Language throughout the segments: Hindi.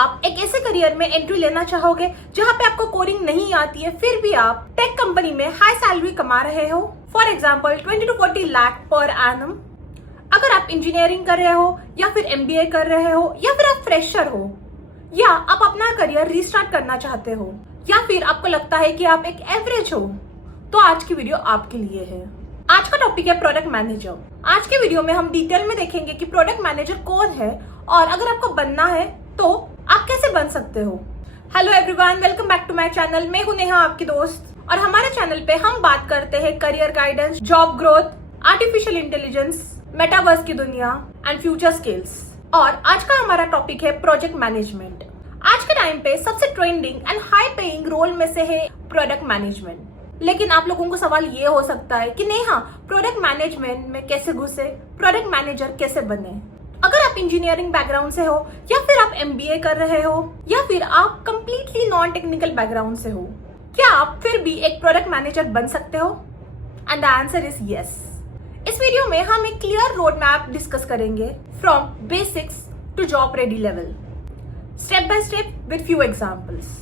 आप एक ऐसे करियर में एंट्री लेना चाहोगे जहां पे आपको कोडिंग नहीं आती है, फिर भी आप टेक कंपनी में हाई सैलरी कमा रहे हो, for example 20 to 40 lakh per annum. अगर आप इंजीनियरिंग कर रहे हो या फिर एमबीए कर रहे हो या फिर आप फ्रेशर हो या आप अपना करियर रिस्टार्ट करना चाहते हो या फिर आपको लगता है कि आप एक एवरेज हो, तो आज की वीडियो आपके लिए है। आज का टॉपिक है प्रोडक्ट मैनेजर। आज के वीडियो में हम डिटेल में देखेंगे कि प्रोडक्ट मैनेजर कौन है और अगर आपको बनना है तो आप कैसे बन सकते हो। Hello everyone, welcome back to my channel. मैं हूं नेहा, आपकी दोस्त, और हमारे चैनल पे हम बात करते हैं career guidance, job growth, artificial intelligence, metaverse की दुनिया एंड फ्यूचर स्किल्स। और आज का हमारा टॉपिक है प्रोजेक्ट मैनेजमेंट। आज के टाइम पे सबसे trending and high paying role में से है प्रोडक्ट मैनेजमेंट। लेकिन आप लोगों को सवाल ये हो सकता है कि नेहा, प्रोडक्ट मैनेजमेंट में कैसे घुसे, प्रोडक्ट मैनेजर कैसे बने। अगर आप इंजीनियरिंग बैकग्राउंड से हो या फिर आप एमबीए कर रहे हो या फिर आप कंप्लीटली नॉन टेक्निकल बैकग्राउंड से हो, क्या आप फिर भी एक प्रोडक्ट मैनेजर बन सकते हो? And the answer is yes. इस वीडियो में हम एक क्लियर रोड मैप डिस्कस करेंगे from basics to job ready level, step by step with few examples.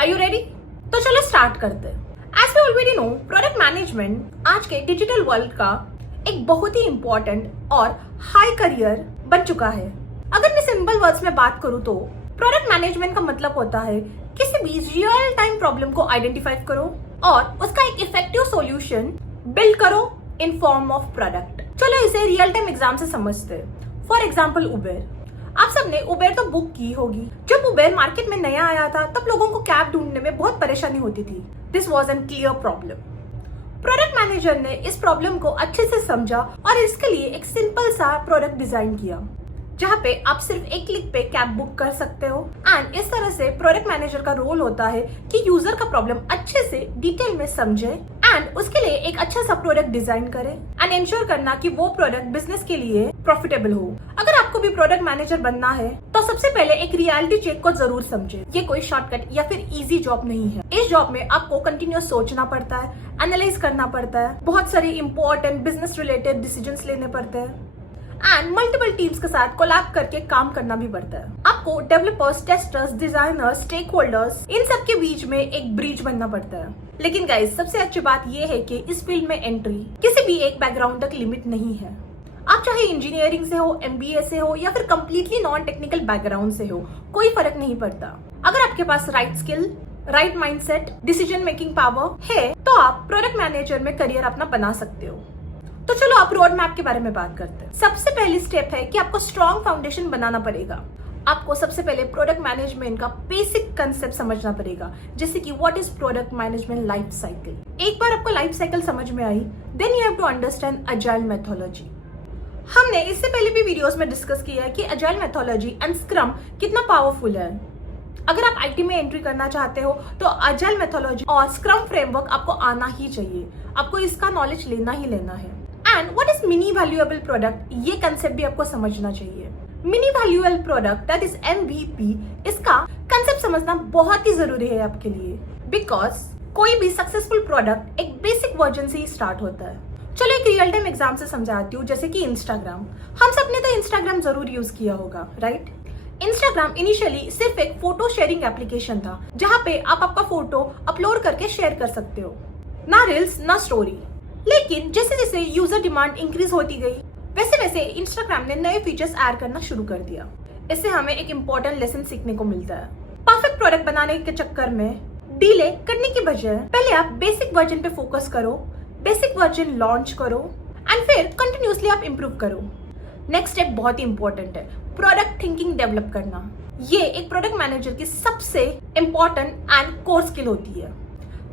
Are you ready? तो चलो स्टार्ट करते हैं। As we already know, product management आज के डिजिटल वर्ल्ड का एक बहुत ही इंपॉर्टेंट और हाई करियर बन चुका है। अगर मैं सिंपल वर्ड्स में बात करूं तो प्रोडक्ट मैनेजमेंट का मतलब होता है किसी भी रियल टाइम प्रॉब्लम को आइडेंटिफाई करो और उसका एक इफेक्टिव सॉल्यूशन बिल्ड करो इन फॉर्म ऑफ प्रोडक्ट। चलो इसे रियल टाइम एग्जाम से समझते हैं। For example Uber. आप सबने उबेर तो बुक की होगी। जब उबेर मार्केट में नया आया था तब लोगों को कैब ढूंढने में बहुत परेशानी होती थी। This was an clear problem. Product manager ने इस प्रॉब्लम को अच्छे से समझा और इसके लिए एक सिंपल सा प्रोडक्ट डिजाइन किया जहाँ पे आप सिर्फ एक क्लिक पे कैब बुक कर सकते हो। एंड इस तरह से प्रोडक्ट मैनेजर का रोल होता है कि यूजर का प्रॉब्लम अच्छे से डिटेल में समझे एंड उसके लिए एक अच्छा सा प्रोडक्ट डिजाइन करे एंड इंश्योर करना कि वो प्रोडक्ट बिजनेस के लिए प्रॉफिटेबल हो। अगर आपको भी प्रोडक्ट मैनेजर बनना है तो सबसे पहले एक रियलिटी चेक को जरूर समझे। ये कोई शॉर्टकट या फिर इजी जॉब नहीं है। इस जॉब में आपको कंटिन्यूअस सोचना पड़ता है, एनालाइज करना पड़ता है, बहुत सारे इंपॉर्टेंट बिजनेस रिलेटेड डिसीजंस लेने पड़ते हैं एंड मल्टीपल टीम्स के साथ कोलैब करके काम करना भी पड़ता है। आपको developers, testers, designers, stakeholders, इन सब के बीच में एक ब्रिज बनना पड़ता है। लेकिन गाइस, सबसे अच्छी बात यह है कि इस फील्ड में एंट्री किसी भी एक बैकग्राउंड तक लिमिट नहीं है। आप चाहे इंजीनियरिंग से हो, एमबीए से हो या फिर कंप्लीटली नॉन टेक्निकल बैकग्राउंड से हो, कोई फर्क नहीं पड़ता। अगर आपके पास right skill, right mindset, decision making power है तो आप प्रोडक्ट मैनेजर में करियर अपना बना सकते हो। तो चलो आप रोड मैप के बारे में बात करते हैं। सबसे पहली स्टेप है कि आपको स्ट्रॉन्ग फाउंडेशन बनाना पड़ेगा। आपको सबसे पहले प्रोडक्ट मैनेजमेंट का बेसिक कंसेप्ट समझना पड़ेगा, जैसे कि what is product management life cycle. एक बार आपको लाइफ साइकिल समझ में आई, then you have to understand agile methodology. हमने इससे पहले भी वीडियोस में डिस्कस किया है कि अजाइल मेथोडोलॉजी एंड स्क्रम कितना पावरफुल है। अगर आप आईटी में एंट्री करना चाहते हो तो अजाइल मेथोडोलॉजी और स्क्रम फ्रेमवर्क आपको आना ही चाहिए। आपको इसका नॉलेज लेना ही लेना है। And what is mini valuable product, ये कंसेप्ट भी आपको समझना चाहिए। Mini valuable product, that is MVP, इसका कंसेप्ट समझना बहुत ही जरूरी है आपके लिए, बिकॉज कोई भी सक्सेसफुल प्रोडक्ट एक बेसिक वर्जन से ही स्टार्ट होता है। चलो एक रियल टाइम एग्जाम से समझाती हूँ, जैसे कि इंस्टाग्राम। हम सबने तो इंस्टाग्राम जरूर यूज किया होगा, राइट? इंस्टाग्राम इनिशियली सिर्फ एक फोटो शेयरिंग एप्लीकेशन था जहाँ पे आप आपका फोटो अपलोड करके शेयर कर सकते हो, ना रील्स ना स्टोरी। लेकिन जैसे जैसे यूजर डिमांड इंक्रीज होती गई वैसे वैसे इंस्टाग्राम ने नए फीचर्स ऐड करना शुरू कर दिया। इससे हमें एक इम्पोर्टेंट लेसन सीखने को मिलता है। परफेक्ट प्रोडक्ट बनाने के चक्कर में डिले करने की बजाय पहले आप बेसिक वर्जन पे फोकस करो, बेसिक वर्जन लॉन्च करो एंड फिर कंटिन्यूसली आप इम्प्रूव करो। नेक्स्ट स्टेप बहुत ही इंपॉर्टेंट है, प्रोडक्ट थिंकिंग डेवलप करना। ये एक प्रोडक्ट मैनेजर की सबसे इंपॉर्टेंट एंड कोर स्किल होती है।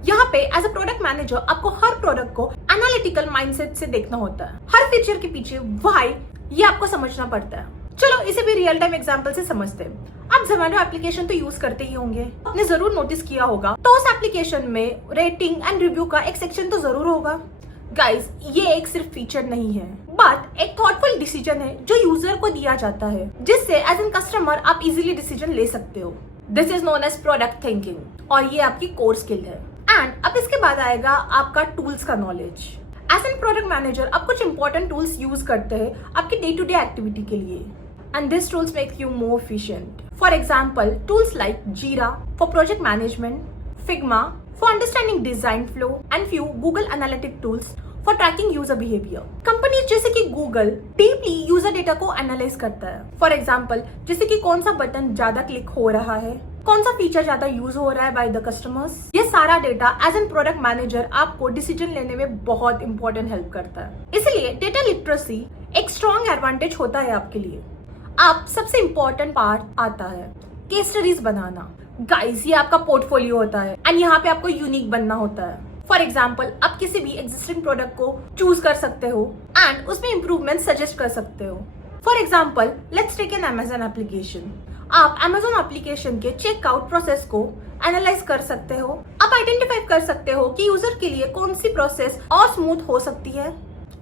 यहाँ पे एज अ प्रोडक्ट मैनेजर आपको हर प्रोडक्ट को एनालिटिकल माइंडसेट से देखना होता है। हर फीचर के पीछे व्हाई, ये आपको समझना पड़ता है। चलो इसे भी रियल टाइम एग्जांपल से समझते हैं। आप ज़ोमैटो एप्लीकेशन तो यूज करते ही होंगे, आपने जरूर नोटिस किया होगा तो उस एप्लीकेशन में रेटिंग एंड रिव्यू का एक सेक्शन तो जरूर होगा। गाइस, ये एक सिर्फ फीचर नहीं है बट एक थॉटफुल डिसीजन है जो यूजर को दिया जाता है, जिससे एज एन कस्टमर आप इजीली डिसीजन ले सकते हो। This is known as product thinking और ये आपकी कोर स्किल है। एंड अब इसके बाद आएगा आपका टूल्स का knowledge. As an product manager आप कुछ इंपॉर्टेंट टूल्स यूज करते हैं आपकी डे टू डे एक्टिविटी के लिए and this tools make you more efficient. For example, tools like Jira for project management, Figma for understanding design flow, and few Google Analytic tools for tracking user behavior. Companies जैसे कि गूगल डीपली यूजर डेटा को एनालाइज करता है. फॉर एग्जाम्पल, जैसे कि कौन सा बटन ज्यादा क्लिक हो रहा है, कौन सा फीचर ज्यादा यूज हो रहा है बाय द कस्टमर्स. ये सारा data as an product manager आपको डिसीजन लेने में बहुत इंपॉर्टेंट हेल्प करता है. इसलिए डेटा लिटरेसी एक स्ट्रॉन्ग एडवांटेज होता है आपके लिए. आप सबसे इंपॉर्टेंट पार्ट आता है केस स्टडीज बनाना. गाइस, ये आपका पोर्टफोलियो होता है एंड यहाँ पे आपको यूनिक बनना होता है. फॉर एग्जाम्पल, आप किसी भी एग्जिस्टिंग प्रोडक्ट को चूज कर सकते हो एंड उसमें इंप्रूवमेंट सजेस्ट कर सकते हो. For example, let's take an Amazon application. आप अमेजोन एप्लीकेशन के चेकआउट प्रोसेस को एनालाइज कर सकते हो. आप आइडेंटिफाई कर सकते हो कि यूजर के लिए कौन सी प्रोसेस और स्मूथ हो सकती है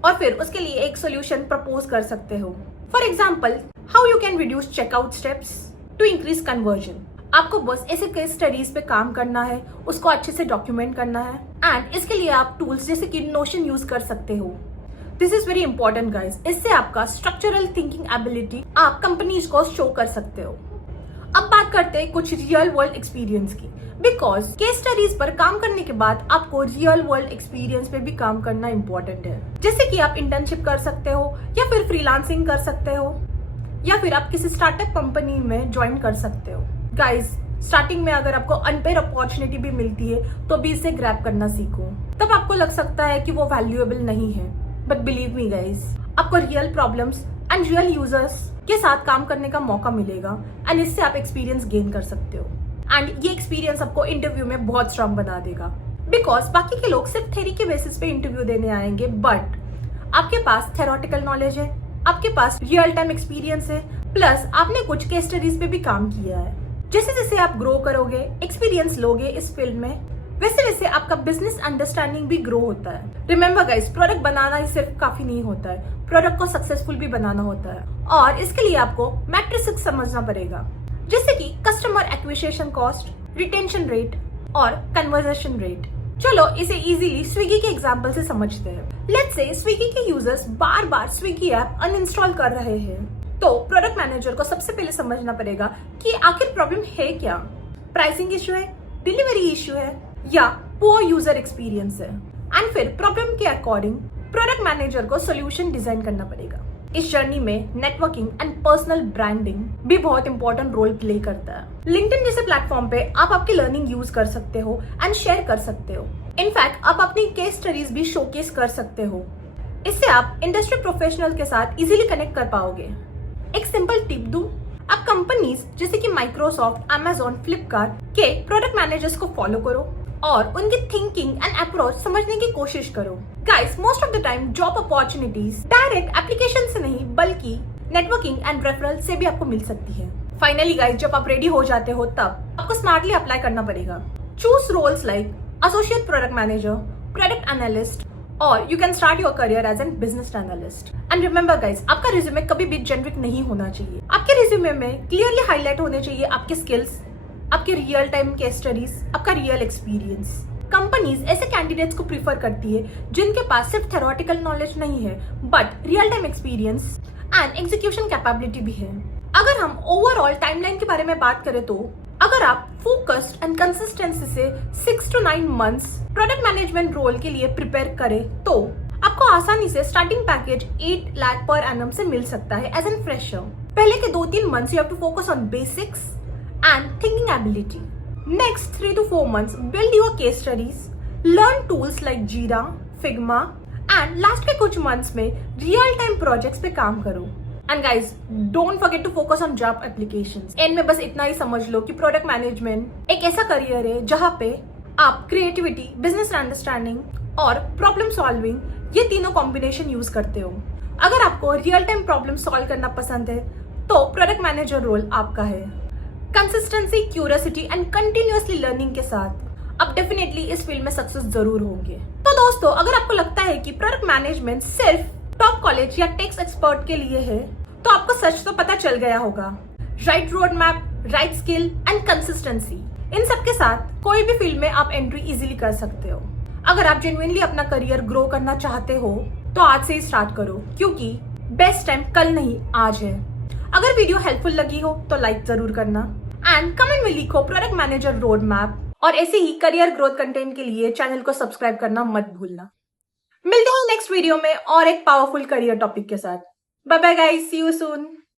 और फिर उसके लिए एक सोल्यूशन प्रपोज कर सकते हो. For example, how you can reduce checkout steps to increase conversion. आपको बस ऐसे केस स्टडीज पे काम करना है, उसको अच्छे से डॉक्यूमेंट करना है एंड इसके लिए आप टूल्स जैसे कि नोशन यूज कर सकते हो. This is very important guys. इससे आपका स्ट्रक्चरल थिंकिंग एबिलिटी आप कंपनीज को शो कर सकते हो. अब बात करते हैं कुछ रियल वर्ल्ड एक्सपीरियंस की, बिकॉज केस स्टडीज पर काम करने के बाद आपको रियल वर्ल्ड एक्सपीरियंस पे भी काम करना इंपॉर्टेंट है. जैसे कि आप इंटर्नशिप कर सकते हो या फिर फ्रीलांसिंग कर सकते हो या फिर आप किसी स्टार्टअप कंपनी में ज्वाइन कर सकते हो. गाइस, स्टार्टिंग में अगर आपको अनपेड अपॉर्चुनिटी भी मिलती है तो भी इसे ग्रैब करना सीखो. तब आपको लग सकता है कि वो वैल्यूएबल नहीं है, बट बिलीव मी गाइस, आपको real problems and real users के साथ काम करने का मौका मिलेगा एंड इससे आप एक्सपीरियंस गेन कर सकते हो. एंड ये एक्सपीरियंस आपको इंटरव्यू में बहुत स्ट्रांग बना देगा, बिकॉज बाकी के लोग सिर्फ थ्योरी के बेसिस पे इंटरव्यू देने आएंगे, बट आपके पास थ्योरेटिकल नॉलेज है, आपके पास रियल टाइम एक्सपीरियंस है, प्लस आपने कुछ केस स्टडीज पे भी काम किया है. जैसे जैसे आप ग्रो करोगे, एक्सपीरियंस लोगे इस फील्ड में, वैसे वैसे आपका बिजनेस अंडरस्टैंडिंग भी ग्रो होता है. रिमेंबर गाइस, प्रोडक्ट बनाना ही सिर्फ काफी नहीं होता है, प्रोडक्ट को सक्सेसफुल भी बनाना होता है और इसके लिए आपको मैट्रिक्स समझना पड़ेगा, जैसे कि customer acquisition cost, retention rate और कन्वर्जन रेट. चलो इसे इजीली स्विगी के एग्जांपल से समझते हैं. लेट्स से स्विगी के यूजर्स बार बार स्विगी ऐप अनइंस्टॉल कर रहे हैं, तो प्रोडक्ट मैनेजर को सबसे पहले समझना पड़ेगा कि आखिर प्रॉब्लम है क्या. प्राइसिंग इश्यू है, डिलीवरी इश्यू है या पुअर यूजर एक्सपीरियंस है. एंड फिर प्रॉब्लम के अकॉर्डिंग प्रोडक्ट मैनेजर को सोल्यूशन डिजाइन करना पड़ेगा. इस जर्नी में नेटवर्किंग एंड पर्सनल ब्रांडिंग भी बहुत इंपॉर्टेंट रोल प्ले करता है. लिंक्डइन जैसे प्लेटफॉर्म पे आप आपकी लर्निंग यूज कर सकते हो एंड शेयर कर सकते हो. इनफैक्ट आप अपनी केस स्टडीज भी शोकेस कर सकते हो. इससे आप इंडस्ट्री प्रोफेशनल के साथ इजीली कनेक्ट कर पाओगे. एक सिंपल टिप दूं, आप कंपनीज जैसे कि माइक्रोसॉफ्ट, अमेजोन, फ्लिपकार्ट के प्रोडक्ट मैनेजर्स को फॉलो करो और उनकी थिंकिंग एंड अप्रोच समझने की कोशिश करो. Guys, most of the time job opportunities direct application से नहीं बल्कि नेटवर्किंग एंड रेफरल से भी आपको मिल सकती है. फाइनली गाइस, जब आप रेडी हो जाते हो तब आपको स्मार्टली अप्लाई करना पड़ेगा. Choose roles like associate product manager, product analyst और you can start your career as an business analyst. And remember guys, आपका रिज्यूमे कभी भी जेनरिक नहीं होना चाहिए. आपके रिज्यूमे में क्लियरली हाईलाइट होने चाहिए आपके स्किल्स, आपके रियल टाइम केस स्टडीज, आपका रियल एक्सपीरियंस. कंपनीज ऐसे कैंडिडेट्स को प्रीफर करती है जिनके पास सिर्फ थ्योरेटिकल नॉलेज नहीं है but real time experience and execution capability भी है. अगर हम ओवरऑल टाइमलाइन के बारे में बात करें तो अगर आप फोकस्ड एंड कंसिस्टेंसी से 6 to 9 months product management role के लिए प्रिपेयर करें तो आपको आसानी से starting package 8 lakh per annum से मिल सकता है एज एन फ्रेशर. पहले के 2-3 months you have to focus on basics and thinking ability. Next 3 to 4 months, build your case studies, learn tools like Jira, Figma, and last के कुछ months में real time projects पे काम करो. And guys, don't forget to focus on job applications. And में बस इतना ही समझ लो कि प्रोडक्ट मैनेजमेंट एक ऐसा करियर है जहाँ पे आप क्रिएटिविटी, बिजनेस अंडरस्टैंडिंग और प्रॉब्लम सॉल्विंग ये तीनों कॉम्बिनेशन यूज करते हो. अगर आपको रियल टाइम प्रॉब्लम सॉल्व करना पसंद है तो प्रोडक्ट मैनेजर रोल आपका है. Consistency, curiosity and continuously learning के साथ आप डेफिनेटली इस फील्ड में सक्सेस जरूर होंगे. तो दोस्तों, अगर आपको लगता है कि प्रोडक्ट मैनेजमेंट सिर्फ टॉप कॉलेज या टेक्स एक्सपर्ट के लिए है तो आपको सच तो पता चल गया होगा. Right road map, right skill and consistency, इन सब के साथ कोई भी फील्ड में आप एंट्री इजीली कर सकते हो. अगर आप जेन्युइनली अपना करियर ग्रो करना चाहते हो तो आज से ही स्टार्ट करो, क्योंकि बेस्ट टाइम कल नहीं आज है. अगर वीडियो हेल्पफुल लगी हो तो लाइक जरूर करना एंड कमेंट में लिखो प्रोडक्ट मैनेजर रोड मैप, और ऐसे ही करियर ग्रोथ कंटेंट के लिए चैनल को सब्सक्राइब करना मत भूलना। मिलते हैं नेक्स्ट वीडियो में और एक पावरफुल करियर टॉपिक के साथ। Bye bye guys, see you soon.